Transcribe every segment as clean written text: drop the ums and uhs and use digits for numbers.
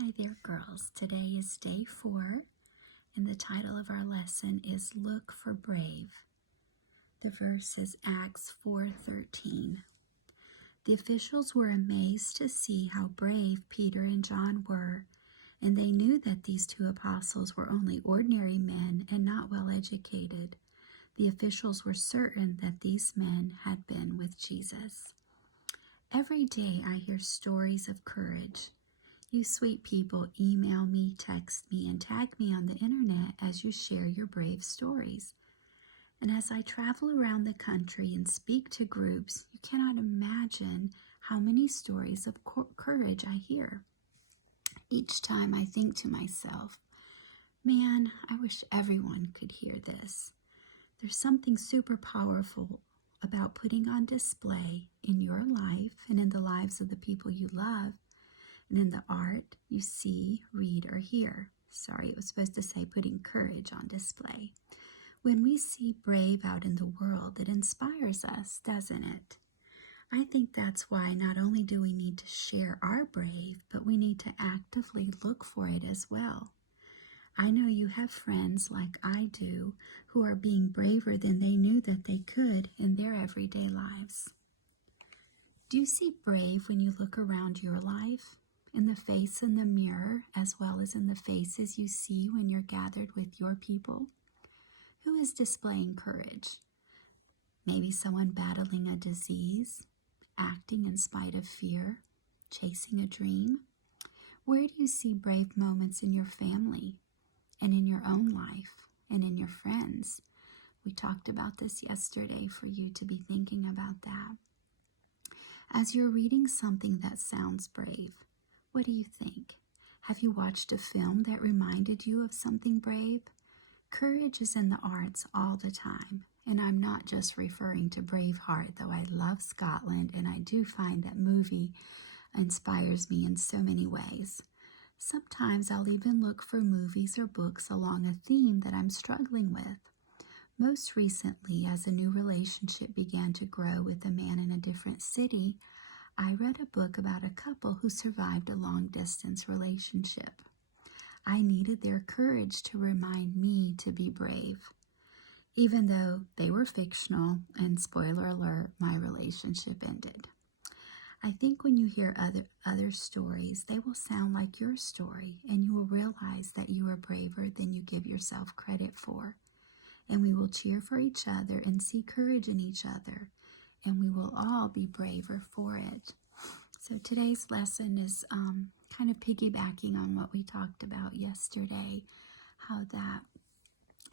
Hi there, girls. Today is day 4, and the title of our lesson is Look for Brave. The verse is Acts 4:13. The officials were amazed to see how brave Peter and John were, and they knew that these two apostles were only ordinary men and not well educated. The officials were certain that these men had been with Jesus. Every day I hear stories of courage. You sweet people email me, text me, and tag me on the internet as you share your brave stories. And as I travel around the country and speak to groups, you cannot imagine how many stories of courage I hear. Each time I think to myself, man, I wish everyone could hear this. There's something super powerful about putting on display in your life and in the lives of the people you love and in the art you see, read, or hear. Sorry, it was supposed to say putting courage on display. When we see brave out in the world, it inspires us, doesn't it? I think that's why not only do we need to share our brave, but we need to actively look for it as well. I know you have friends like I do who are being braver than they knew that they could in their everyday lives. Do you see brave when you look around your life? In the face in the mirror, as well as in the faces you see when you're gathered with your people? Who is displaying courage? Maybe someone battling a disease, acting in spite of fear, chasing a dream? Where do you see brave moments in your family and in your own life and in your friends? We talked about this yesterday for you to be thinking about that. As you're reading something that sounds brave, what do you think? Have you watched a film that reminded you of something brave? Courage is in the arts all the time, and I'm not just referring to Braveheart, though I love Scotland, and I do find that movie inspires me in so many ways. Sometimes I'll even look for movies or books along a theme that I'm struggling with. Most recently, as a new relationship began to grow with a man in a different city, I read a book about a couple who survived a long-distance relationship. I needed their courage to remind me to be brave. Even though they were fictional, and spoiler alert, my relationship ended. I think when you hear other stories, they will sound like your story, and you will realize that you are braver than you give yourself credit for. And we will cheer for each other and see courage in each other, and we will all be braver for it. So today's lesson is kind of piggybacking on what we talked about yesterday, how that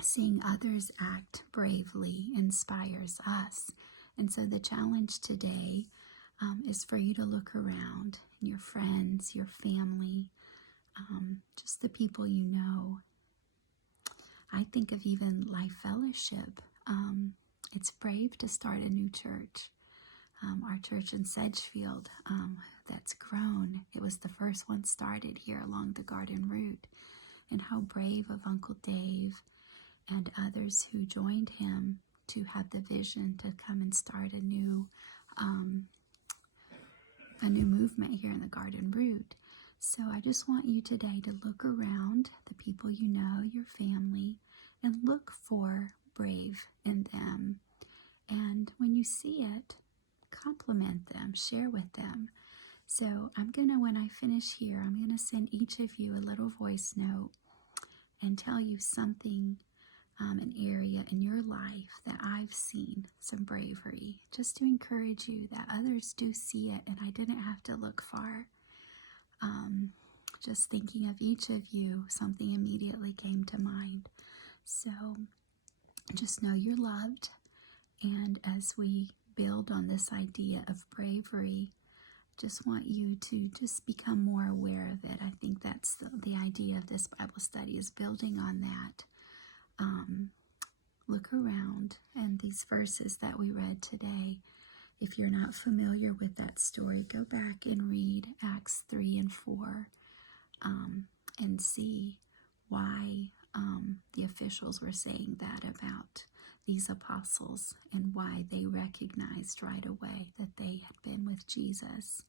seeing others act bravely inspires us. And so the challenge today is for you to look around, your friends, your family, just the people you know. I think of even Life Fellowship. It's brave to start a new church. Our church in Sedgefield that's grown. It was the first one started here along the garden route. And how brave of Uncle Dave and others who joined him to have the vision to come and start a new movement here in the garden route. So I just want you today to look around the people you know, your family, and look for brave in them. And when you see it, compliment them, share with them. So when I finish here, I'm going to send each of you a little voice note and tell you something, an area in your life that I've seen some bravery, just to encourage you that others do see it and I didn't have to look far. Just thinking of each of you, something immediately came to mind. So just know you're loved, and as we build on this idea of bravery, just want you to just become more aware of it. I think that's the idea of this Bible study, is building on that. Look around, and these verses that we read today, if you're not familiar with that story, go back and read Acts 3 and 4 and see why the officials were saying that about these apostles, and why they recognized right away that they had been with Jesus.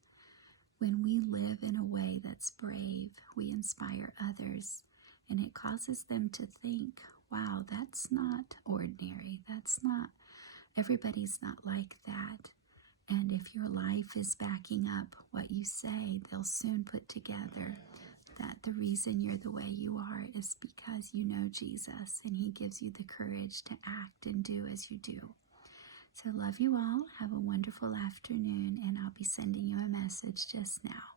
When we live in a way that that's brave. We inspire others, and it causes them to think, wow, that's not ordinary. That's not, everybody's not like that. And if your life is backing up what you say, they'll soon put together that the reason you're the way you are is because you know Jesus, and he gives you the courage to act and do as you do. So love you all. Have a wonderful afternoon, and I'll be sending you a message just now.